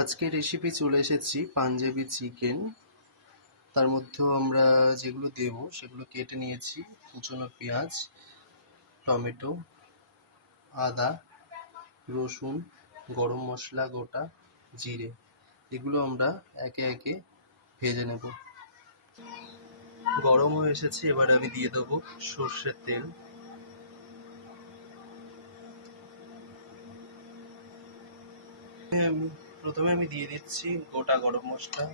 আজকের রেসিপি চলে এসেছি পাঞ্জাবি চিকেন। তার মধ্যেও আমরা যেগুলো দেব সেগুলো কেটে নিয়েছি। কুচনো পেঁয়াজ, টমেটো, আদা, রসুন, গরম মশলা গোটা, জিরে, এগুলো আমরা একে একে ভেজে নেব। গরম হয়ে এসেছে, এবার আমি দিয়ে দেবো সর্ষের তেল। প্রথমে আমি দিয়ে দিচ্ছি গোটা গরম মশলা,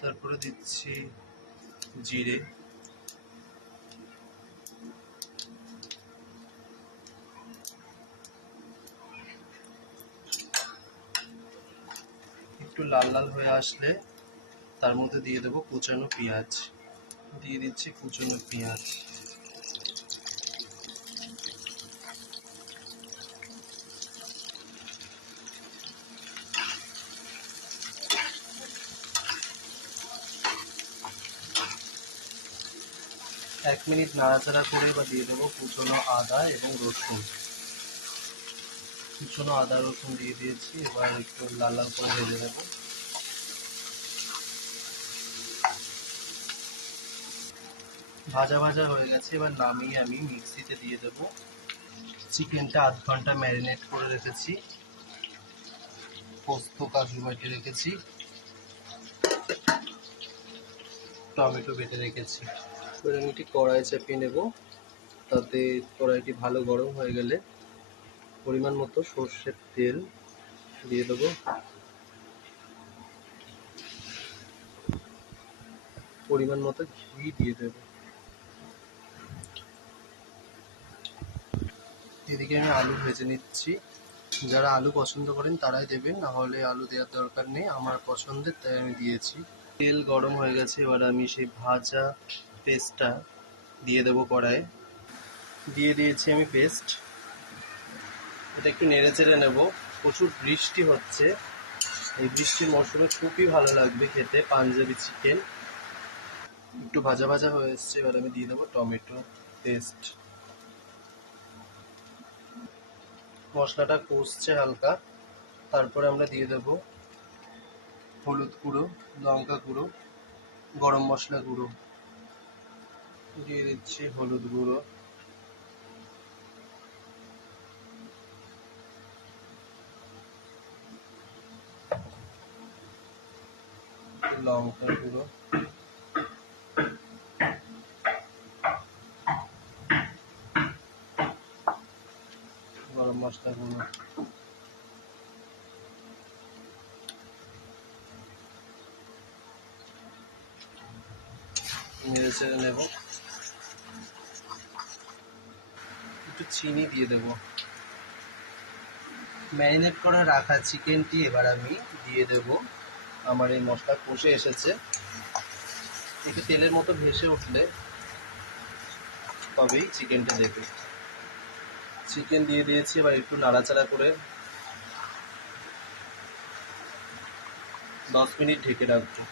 তারপরে দিচ্ছি জিরে, একটু লাল লাল হয়ে আসলে তার মধ্যে দিয়ে দেবো কুচানো পেঁয়াজ। দিয়ে দিচ্ছি কুচনো পেঁয়াজ। এক মিনিট নাড়াচাড়া করে বা দিয়ে দেবো কুচনো আদা এবং রসুন। কুচনো আদা রসুন দিয়ে দিয়েছি, এবার একটু লাল লাল করে ভেজে নেবো। ভাজা ভাজা হয়ে গেছে, এবার নামিয়ে আমি মিক্সিতে দিয়ে দেবো। চিকেনটা আধ ঘন্টা ম্যারিনেট করে রেখেছি, পোস্ত কাজু বেটে রেখেছি, টমেটো বেটে রেখেছি। এবার আমি একটি কড়াই চাপিয়ে নেব। তাতে কড়াইটি ভালো গরম হয়ে গেলে পরিমাণ মতো সর্ষের তেল দিয়ে দেবো। পরিমাণ মতো ঘি দিয়ে দেব। এদিকে আমি আলু ভেজে নিচ্ছি। যারা আলু পছন্দ করেন তারাই দেবেন, না হলে আলু দেওয়ার দরকার নেই, আমার পছন্দের তাই আমি দিয়েছি। তেল গরম হয়ে গেছে, এবার আমি সেই ভাজা পেস্টটা দিয়ে দেবো কড়াইয়ে। দিয়ে দিয়েছি আমি পেস্ট। এটা একটু নেড়ে চেড়ে নেব। প্রচুর বৃষ্টি হচ্ছে, এই বৃষ্টির মৌসুমে খুবই ভালো লাগবে খেতে পাঞ্জাবি চিকেন। একটু ভাজা ভাজা হয়ে এসছে, এবার আমি দিয়ে দেবো টমেটো পেস্ট। মশলাটা কষছে হালকা, তারপরে আমরা দিয়ে দেবো হলুদ গুঁড়ো, লঙ্কা গুঁড়ো, গরম মশলা গুঁড়ো। দিয়ে দিচ্ছি হলুদ গুঁড়ো, লঙ্কা গুঁড়ো, গরম মশলা গুঁড়ো। নেড়ে চেড়ে নেব। একটু চিনি দিয়ে দেব। ম্যারিনেট করে রাখা চিকেনটি এবার আমি দিয়ে দেব। আমার এই মশলা কষে এসেছে, একটু তেলের মতো ভেসে উঠলে তবেই চিকেনটা দেবে। চিকেন দিয়ে দিয়েছি, এবার একটু নাড়াচাড়া করে 10 মিনিট ঢেকে রাখবো।